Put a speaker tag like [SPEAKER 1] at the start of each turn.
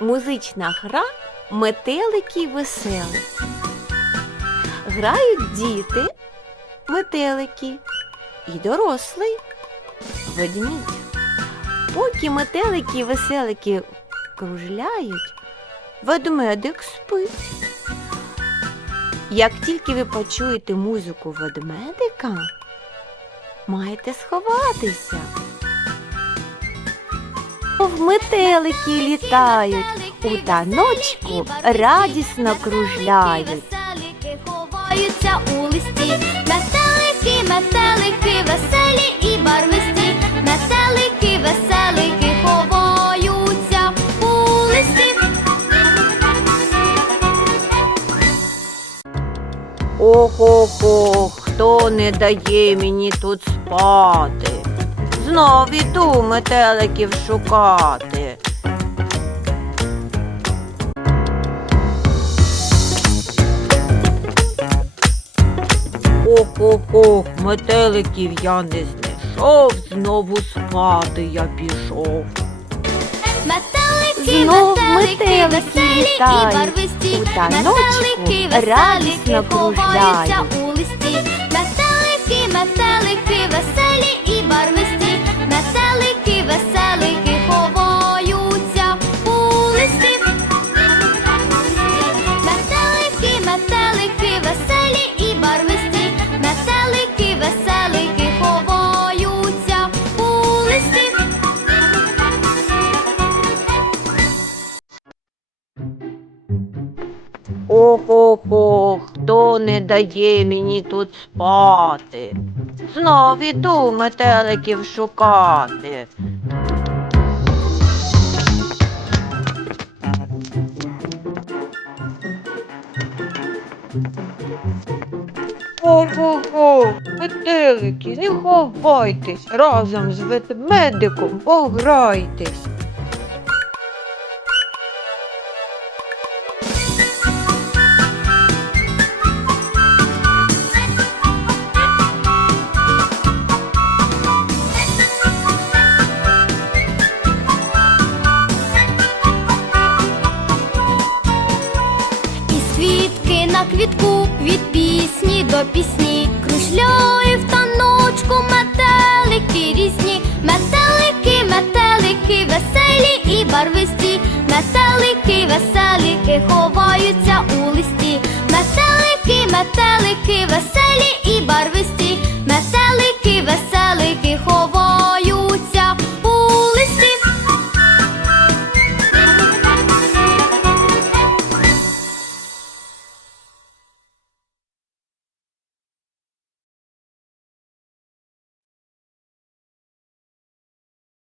[SPEAKER 1] Музична гра метелики веселі. Грають діти, метелики і дорослий ведмідь. Поки метелики веселики кружляють, ведмедик спить. Як тільки ви почуєте музику ведмедика, маєте сховатися. В метелики літають, у таночку радісно кружляють.
[SPEAKER 2] Ховаються у листі. Метелики, метелики, веселі і барвисті. Метелики, веселики ховаються у листі.
[SPEAKER 1] Ох-ох-ох, хто не дає мені тут спати? Знов іду метеликів шукати. Ох-ох-ох, метеликів я не знайшов, знову спати я пішов.
[SPEAKER 2] Метелики,
[SPEAKER 1] Знов
[SPEAKER 2] метелики,
[SPEAKER 1] метелики
[SPEAKER 2] веселі
[SPEAKER 1] літають.
[SPEAKER 2] і барвисті.
[SPEAKER 1] У
[SPEAKER 2] Метелики,
[SPEAKER 1] радісно
[SPEAKER 2] ховаються
[SPEAKER 1] кружляють.
[SPEAKER 2] у листі. Метелики, метелики, веселі
[SPEAKER 1] Ох-ох-ох, хто не дає мені тут спати? Знов іду метеликів шукати. Ох-ох-ох, метелики, не ховайтесь, разом з ведмедиком пограйтесь.
[SPEAKER 2] До пісні. Кружляє в таночку метелики різні. Метелики, метелики, веселі і барвисті. Метелики, веселики ховаються у листі